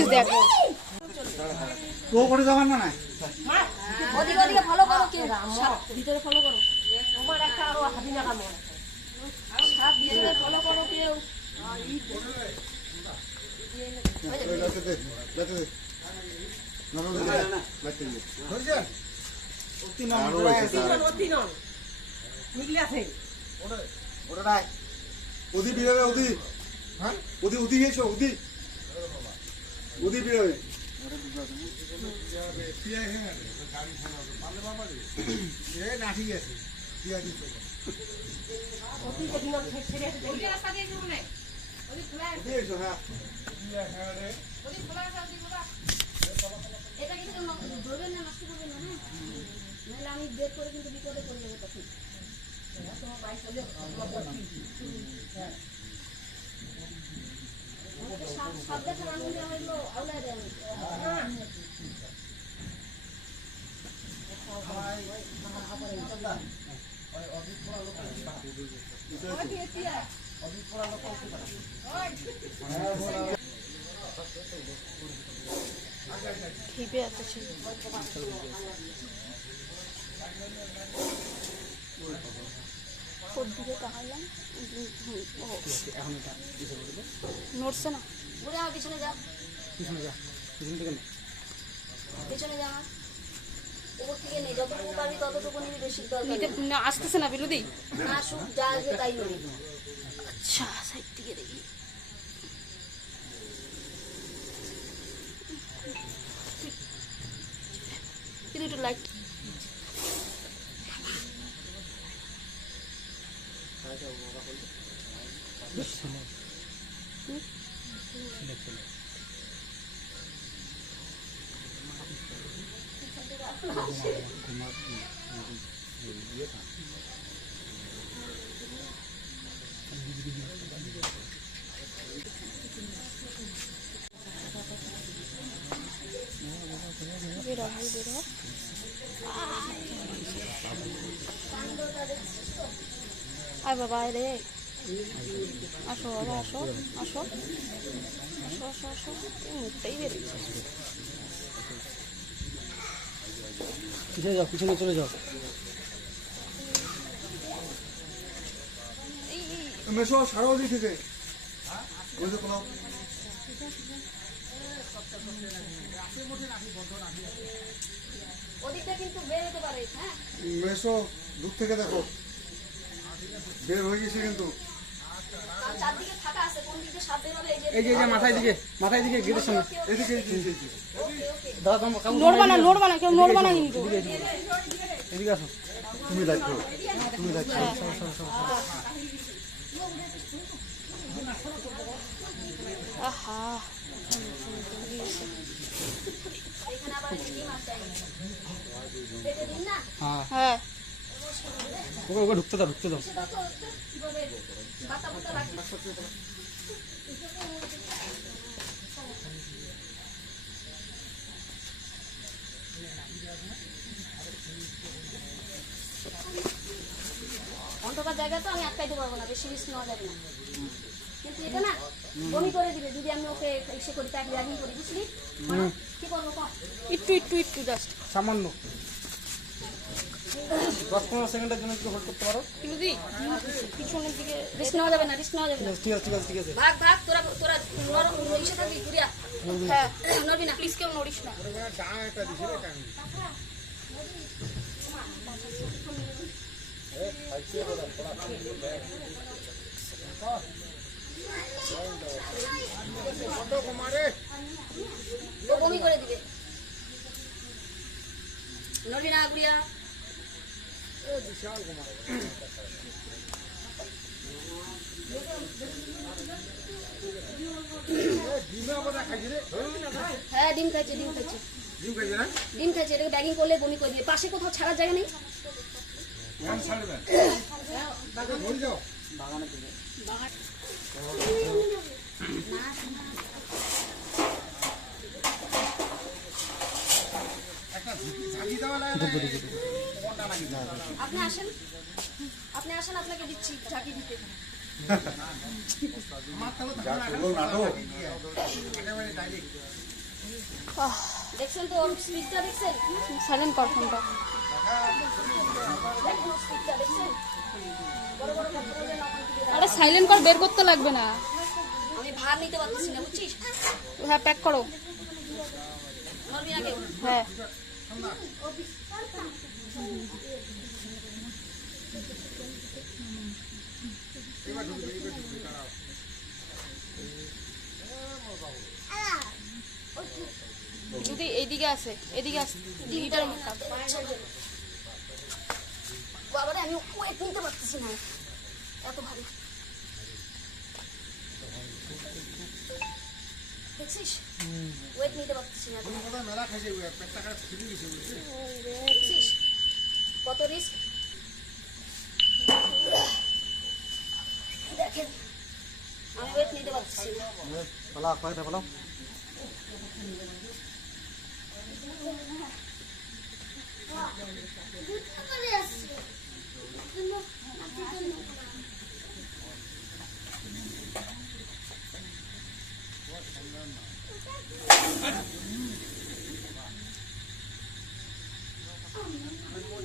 Police দেখো। তো করে যাবার না ওদিকে ওদিকে ফলো করো কেউ ভিতরে ফলো করো না ওদি বিড়াবে ওদি। হ্যাঁ? ওদি ওদি গেছো ওদি? আমি বের করে কিন্তু বিপদে পড়ে যাব তখন আমাকে সাপ সাপ খেপে আছে ওর দিকে তাকালাম নড়ছে না ঘুরে আমার পিছনে যা। পিছনে যা আমার উপর থেকে নেই যতটুকু পারবি ততটুকু নিবি বেশি দরকার না আসতেছে না বিলুদি না সুখ যা আসবে তাই নিবি আচ্ছা সাইড থেকে দেখি। কিন্তু একটু লাইট বেরো ভাই বেরো আয় বাবা রে। আসো বাবা আসো আসো। আসো আসো আসো। মুখটাই বেরিয়েছে পিছনে যাও পিছনে চলে যাও। মেশো সারাও দিক থেকে। ওই যে কোনো ওদিকটা কিন্তু বের হতে পারে হ্যাঁ? মেশো দূর থেকে দেখো। বের হয়ে গেছে কিন্তু। কারণ চারদিকে ফাঁকা আছে কোন দিকে সাপ বের হবে এই যে এই যে এই যে মাথায় দিকে মাথায় দিকে গেটের সামনে। এদিকে নড়বা না নড়বা না কেউ নড়বা না কিন্তু এদিকে আসো। তুমি দেখো তুমি দেখো আহা। হ্যাঁ। হ্যাঁ। ওকে ওকে ঢুকতে দাও ঢুকতে দাও সে দেখো কীভাবে বাতা বুতা রাখি অন্ধকার জায়গা তো আমি আটকাইতে পারব না বেশি রিস্ক নেওয়া যাবে না। কিন্তু এটা না বমি করে দিবে যদি আমি ওকে ইসে করি তাকে র্যাগিং করি বুঝলি? কি করব কর? একটু একটু একটু জাস্ট সামান্য। দশ পনেরো সেকেন্ডের জন্য একটু হোল্ড করতে পারো। বিলুদি পিছনের দিকে রিস্ক নেওয়া যাবে না রিস্ক নেওয়া যাবে না। ঠিক আছে ঠিক আছে ঠিক আছে। ভাগ ভাগ তোরা তোরা নরম ইসে থাকবি ঘুরিয়া। হ্যাঁ নড়বি না। প্লিজ কেউ নড়িস না। বমি করে দিবে হ্যাঁ ডিম খাইছে ডিম খাইছে। ডিম খাইছে না? ডিম খাইছে এটাকে ব্যাগিং করলে বমি করে দিবে পাশে কোথাও ছাড়ার জায়গা নেই? আপনি আসেন আপনি আসেন আপনাকে দিচ্ছি ঝাঁকি দিতে দেখছেন? তো স্পিডটা দেখছেন সাইলেন্ট কর আরে সাইলেন্ট কর বের করতে লাগবে না। আমি ভার নিতে পারতেছি না বুঝছিস? হ্যাঁ প্যাক করো। হ্যাঁ। যদি এইদিকে আসে এদিকে আসে দিদিটার বাবারে আমি ওয়েট নিতে পারতেছি না। এত ভারী। দেখছিস? ওয়েট নিতে পারতেছি না মেলা খাইছে পেটটা খারাপ ফিরে গেছে দেখছিস? কত রিস্ক দেখেন আমি ওয়েট নিতে পারতেছি না। পালা পালাও।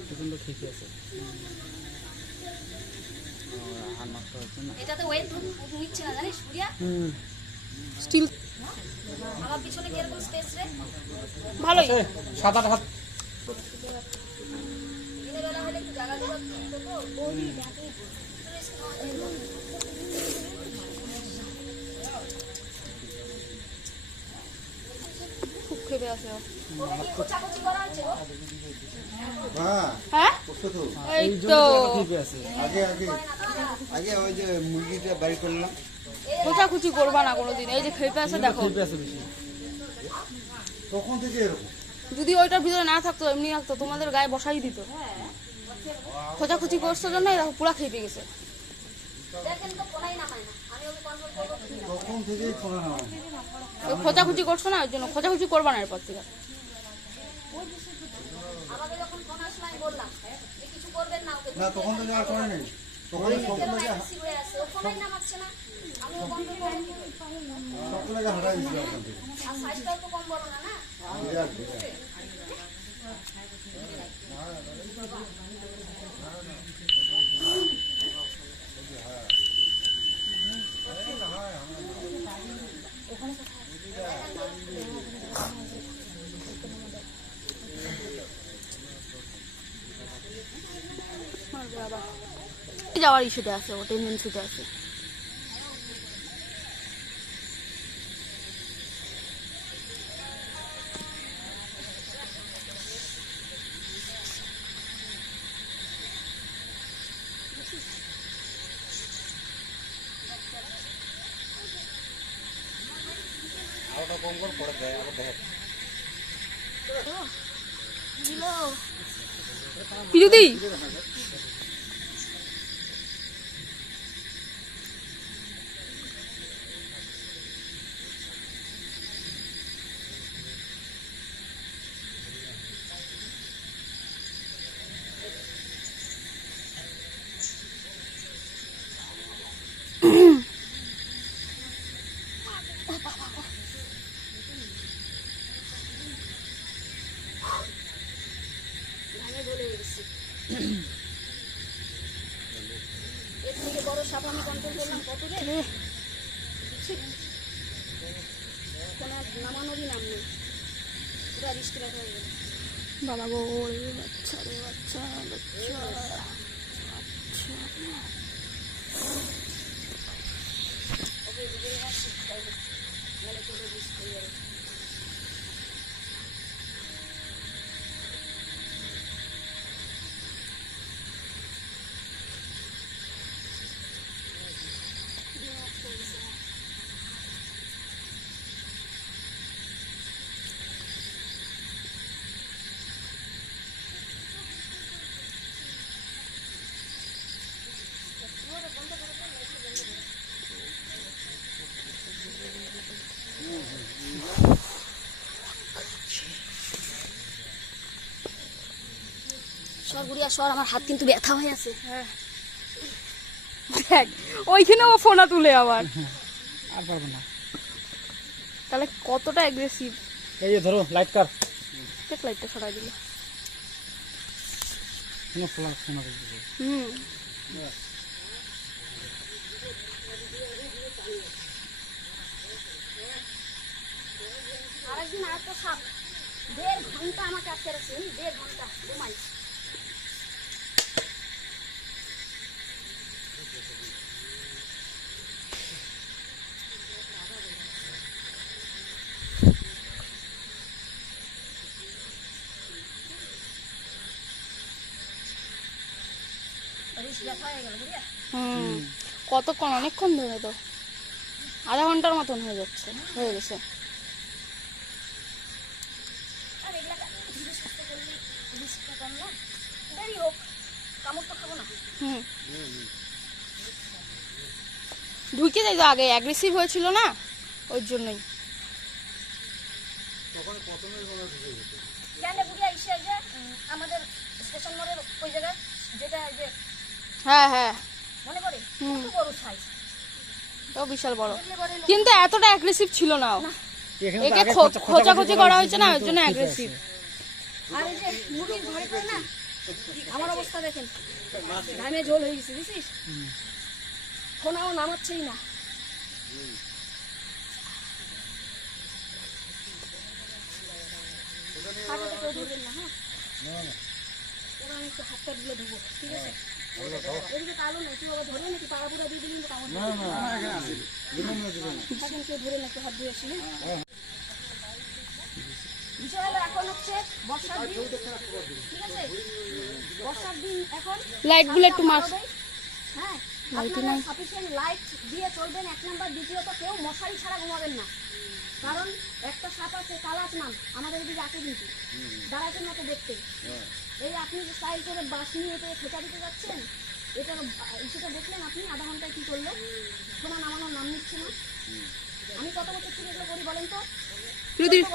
প্রচণ্ড খেয়ে আছে আর নষ্ট হচ্ছে না এটাতে ওয়েট নিচ্ছে না জানিস বুড়িয়া হুম স্টিল আমার পিছনে কীরকম স্পেস রে? ভালোই। সাত আট হাত। খুব খেপে আছে কি? হ্যাঁ? হ্যাঁ এই তো। আগে আগে আগে ওই যে মুরগিটা বাড়ি করলাম। খোঁচাখুচি করবা না কোনোদিন। এই যে খেপে আছে দেখো। খেয়ে আছে বেশি। তখন থেকে এরকম। যদি ওইটার ভিতরে না থাকতো এমনি থাকতো তোমাদের গায়ে বসাই দিত। খোঁচাখুচি করছ জন্য দেখো পুরা খেপে গেছে। তো খোঁচাখুচি করছ না ওই জন্য খোঁচাখুচি করবা না এরপর থেকে। আমাকে যখন ফোন আসলো বললাম কিছু করবেন না না তখন থেকে আর করে নেই। ও ফোনাই নামাচ্ছে না। আমি কি করে? সব হারাই দিচ্ছে আর সাইজটাও তো কম বড় না না? বিরাট যাওয়ার ইস্যুতে আছে ও টেন্ডেন্সিতে আছে। পিজুদি! থেকে বড় সাপ আমি কন্ট্রোল করলাম কত রে কোনো নামানোরই নাম নেই। পুরা রিস্ক রাখা হয়ে গেল। বাবা গো রে বাচ্চা রে বাচ্চা বাচ্চা ওকে ভিতরে রাখছি তাইলে নাহলে রিস্ক হয়ে যাবে। সর গুড়িয়া সর আমার হাত কিন্তু ব্যথা হয়ে আছে। দেখ ওইখানেও ফোনা তুলে আবার। আর পারব না। তাহলে কতটা অ্যাগ্রেসিভ এই যে ধরো লাইট কার দেখ লাইটটা সরাই দিল। কোনো হুম। আরেকদিন আরেকটা সাপ দেড় ঘণ্টা আমাকে আটকে রাখছে দেড় ঘণ্টা ঘুমাই। হুম কতক্ষণ? অনেকক্ষণ ধরে তো। আধা ঘণ্টার মতন হয়ে যাচ্ছে হয়ে গেছে। ঢুকে যাই তো আগে অ্যাগ্রেসিভ হয়েছিল না? ওই জন্যই। জানে বুড়িয়া এসে যে আমাদের স্টেশন মোড়ের ওই জায়গায় যেটা যে হ্যাঁ হ্যাঁ। মনে করে হুম। বড় সাইজ ও বিশাল বড়। কিন্তু এতটা অ্যাগ্রেসিভ ছিল না ও। একে খো- খোঁচাখুচি করা হয়েছে না ওই জন্য অ্যাগ্রেসিভ আর এই যে মুরগির ঘরে করে না আমার অবস্থা দেখেন। ঘামে ঝোল হয়ে গেছে বুঝছিস? ফোনাও নামাচ্ছেই না। হাঁটাতে কেউ ধরবেন না হ্যাঁ? এবার আমি একটু হাতটা দিলে ধুবো ঠিক আছে? দিন এখন একটু মার হ্যাঁ আপনারা সাফিসিয়েন্ট লাইট দিয়ে চলবেন এক নাম্বার দ্বিতীয়ত কেউ মশারি ছাড়া ঘুমাবেন না কারণ একটা সাপ আছে কালাচ নাম আমাদের এদিকে আছে কিন্তু দাঁড়াতে মতো দেখতে এই আপনি স্টাইল করে বাস নিয়ে খোঁচা দিতে যাচ্ছেন এটা সেটা দেখলেন আপনি আধা ঘন্টায় কি করল? কোনো নামানোর নাম নিচ্ছে না। আমি কত বছর থেকে এগুলো করি বলেন তো?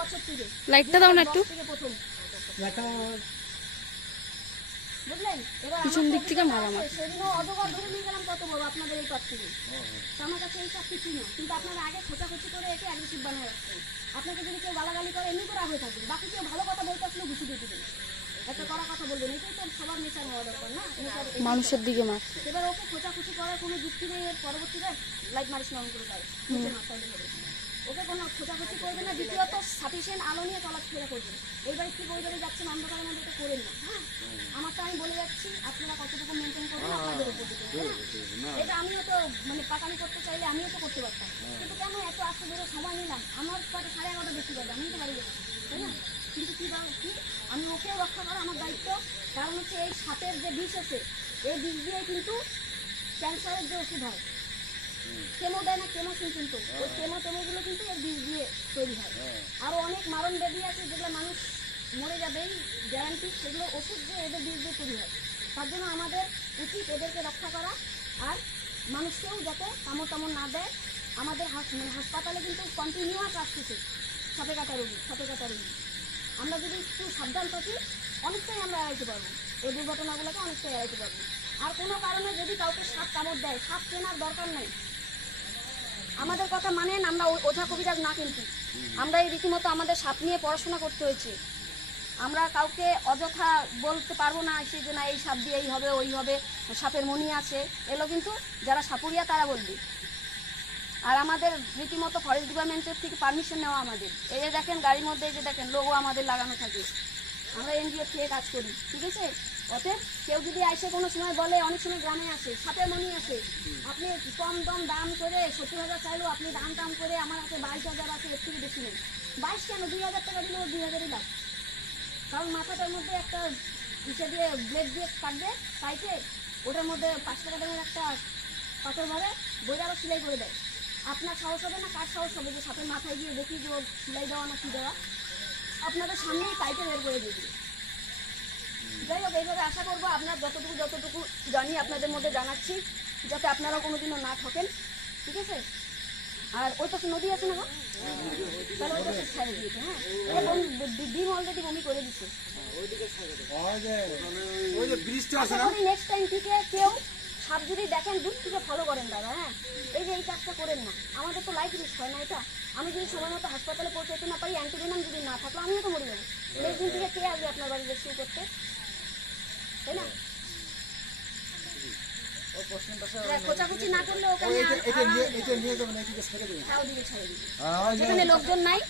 বছর থেকে? লাইটটা দাও না একটু। প্রথম। বুঝলেন? এবার পিছন দিক থেকে অভিজ্ঞতা আমার। সেদিনও অজগর ধরে নিয়ে গেলাম কত বড়? আপনাদের এই পাশ থেকে তো আমার কাছে এই সব কিছুই না। কিন্তু আপনারা আগে খোঁচাখুচি করে একে অ্যাগ্রেসিভ বানিয়ে রাখছেন আপনাকে যদি কেউ গালাগালি করে এমনি করে হয়ে থাকবে বাকি কেউ ভালো কথা বলতে আসলে ঘুষি দিয়ে দিবেন একটা কড়া কথা বলবেন এটাই তো সবার নেচার হওয়া দরকার না মানুষের দিকে মার। এবার ওকে খোঁচাখুচি করার কোনো যুক্তি নেই এর পরবর্তীতে লাইট মারিস না হবে। ওকে কোনো খোঁচাখুচি করবে না দ্বিতীয়ত সাফিসিয়েন্ট আলো নিয়ে চলাফেরা করবেন এই বাড়ি যাচ্ছেন অন্ধকারের মধ্যে এটা করেন না হ্যাঁ? আমারটা আমি বলে যাচ্ছি আপনারা কতটুকু মেনটেন করবেন আপনাদের উপর হ্যাঁ? এটা আমিও তো মানে পাকামি করতে চাইলে আমিও তো করতে পারতাম। কিন্তু কেন এত আসতে ধরে সময় নিলাম? আমার সাড়ে এগারোটা বেশি বাজে আমি তো বাড়ি যাচ্ছি তাই না? কিন্তু কি বা- কি? আমি ওকেও রক্ষা করা আমার দায়িত্ব। কারণ হচ্ছে এই সাপের যে বিষ আছে এই বিষ দিয়ে কিন্তু ক্যান্সারের যে ওষুধ হয় কেমো দেয় না কেমো কিন্তু ওই কেমো টেমোগুলো কিন্তু এর বিষ দিয়ে তৈরি হয়। আরও অনেক মারণ ব্যাধি আছে যেগুলো মানুষ মরে যাবেই গ্যারান্টি সেগুলো ওষুধ দিয়ে এদের বিষ দিয়ে তৈরি হয়। তার জন্য আমাদের উচিত এদেরকে রক্ষা করা আর মানুষকেও যাতে কামড় টামড় না দেয়। আমাদের হাস- মানে হাসপাতালে কিন্তু কন্টিনিউয়াস আসতেছে সাপে কাটা রোগী সাপে কাটা রোগী। আমরা যদি একটু সাবধান থাকি, অনেকটাই আমরা এড়াইতে পারব। এই দুর্ঘটনাগুলোকে অনেকটাই এড়াইতে পারব। আর কোনো কারণে যদি কাউকে সাপ কামড় দেয়, সাপ কেনার দরকার নেই। আমাদের কথা মানেন, আমরা ওঝা কবিরাজ না কিন্তু। আমরা এই রীতিমতো আমাদের সাপ নিয়ে পড়াশোনা করতে হয়েছে। আমরা কাউকে অযথা বলতে পারব না সে যে না, এই সাপ দিয়ে এই হবে, ওই হবে, সাপের মনি আছে। এলো কিন্তু যারা সাপুরিয়া, তারা বলবে। আর আমাদের রীতিমতো ফরেস্ট ডিপার্টমেন্টের থেকে পারমিশন নেওয়া আমাদের। এই যে দেখেন গাড়ির মধ্যে এই যে দেখেন লোগো আমাদের লাগানো থাকে। আমরা এনজিও থেকে কাজ করি, ঠিক আছে? অতএব কেউ যদি আসে কোনো সময় বলে, অনেক সময় গ্রামে আসে, সাপের মনি আছে আপনি কম দম দাম করে সত্তর হাজার চাইলেও আপনি দাম দাম করে আমার হাতে বাইশ হাজার আছে, এর থেকে বেশি নেই। বাইশ কেন? দুই হাজার টাকা দিলেও দুই হাজারই লাভ। কারণ মাথাটার মধ্যে একটা ইসে দিয়ে ব্লেড দিয়ে কাটবে, কাইটে ওটার মধ্যে পাঁচ টাকা দামের একটা পাথর ভরে বইটা আবার সেলাই করে দেয়। আপনার সাহস হবে না কার সাহস হবে? যে সাপের মাথায় গিয়ে দেখি যে ওর সেলাই দেওয়া না কি দেওয়া? আপনাদের সামনেই কাইটে বের করে দিয়ে যাই হোক এইভাবে আশা করব আপনার যতটুকু যতটুকু জানি আপনাদের মধ্যে জানাচ্ছি যাতে আপনারা কোনোদিনও না ঠকেন ঠিক আছে? আর ওই পাশে নদী আছে না গো? তাহলে ওই পাশে ছেড়ে দিয়েছে হ্যাঁ? ডিম অলরেডি বমি করে দিচ্ছে। ওই যে ব্রিজটা আছে না? নেক্সট টাইম থেকে কেউ সাপ যদি দেখেন দূর থেকে ফলো করেন দাদা হ্যাঁ? এই যে এই কাজটা করেন না। আমাদের তো লাইফ রিস্ক হয় না এটা। আমি যদি সময় মতো হাসপাতালে পৌঁছাতে না পারি অ্যান্টিভেনাম যদি না থাকল আমিও তো মরে যাব। নেক্সট দিন থেকে কে আসবে আপনার বাড়ি রেস্কিউ করতে? তাই না? খোঁচাখুচি না করলে দেবেন হ্যাঁ। যেখানে লোকজন নাই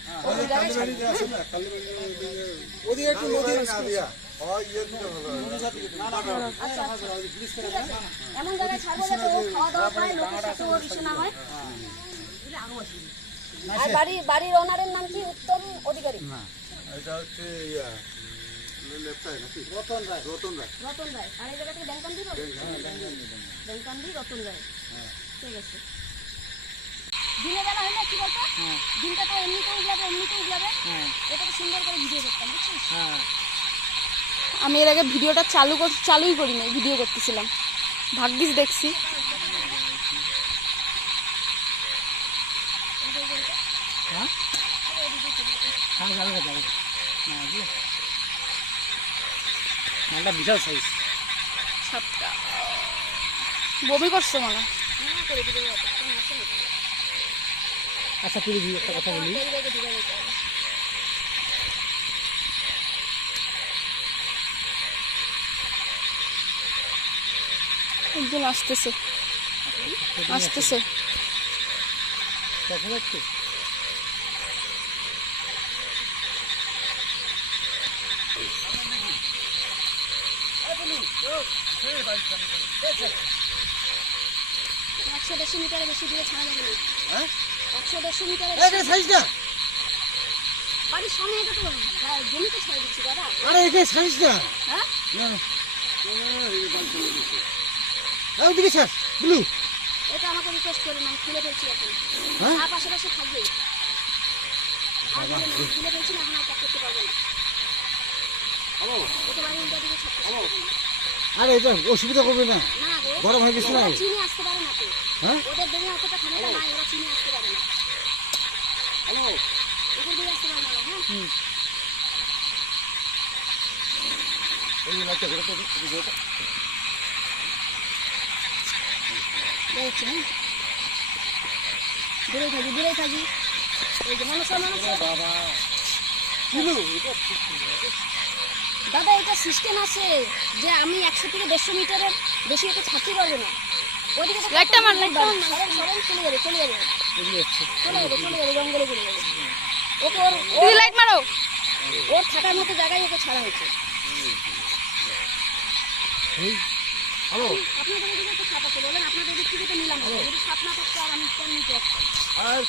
ওদিকে এমন জায়গায় ছাড়বো হয় আর বাড়ি বাড়ির ওনারের নাম কি উত্তম অধিকারী এটা রতন রায় রতন রায় রতন রায় আর এই জায়গা থেকে ব্যাংকান্দি ব্যাংকান্দি রায় ঠিক আছে দিনের বেলা হলে কি বলতো দিনটা তো এমনিতেও উগলাবে এমনিতেও উগলাবে এটাকে সুন্দর করে ভিডিও করতাম বুঝছিস হ্যাঁ। আমি এর আগে ভিডিওটা চালু কর চালুই করি নাই ভিডিও করতেছিলাম। ভাগ্যিস দেখছি। হ্যাঁ হ্যাঁ মালটা বিশাল সাইজ বমি করছে মালা হ্যাঁ। আচ্ছা তুই একটা কথা বলি একজন আসতেছে। আসতেছে। একশো দেড়শো মিটারে বেশি দূরে ছাড়া যাবে না। হ্যাঁ? একশো দেড়শো মিটারে বাড়ির সামনে এটা তো হ্যাঁ, জমিতে ছেড়ে দিচ্ছি দাদা। আরে এটা সাইজটা হ্যাঁ? ওদিকে স্যার ব্লু। এটা আমাকে রিকোয়েস্ট করেন আমি খুলে ফেলছি এখন। হ্যাঁ? আর পাশাপাশি থাকবেই আর খুলে ফেলছি না এখন আর করতে পারব না। আরে এটা অসুবিধা করবে না। না গরম হয়ে গেছে না? চিনি আসতে পারে না তো। হ্যাঁ? ওদের দেবে অতটা ক্ষমতা নাই ওরা চিনি আসতে পারে না। হ্যালো ওদের আসতে পারে না হ্যাঁ? এই লাইটটা ঘুরে তো। দূরে থাকি দূরে থাকি। এই যে মানুষ বাবা দাদা এটা সিস্টেম আছে যে আমি একশো থেকে দেড়শো মিটারের বেশি ওকে ছাড়তে পারব না। ওদিকে লাইটটা মার, চলে যাবে চলে যাবে। চলে যাবে চলে যাবে জঙ্গলে চলে যাবে। ওকে ওর লাইট মারো। ওর থাকার মতো জায়গায় ওকে ছাড়া হয়েছে। হ্যালো? সাপ আছে বলেন আপনাদের দিক থেকে তো নিলাম থাকতো আর আমি নিতে আর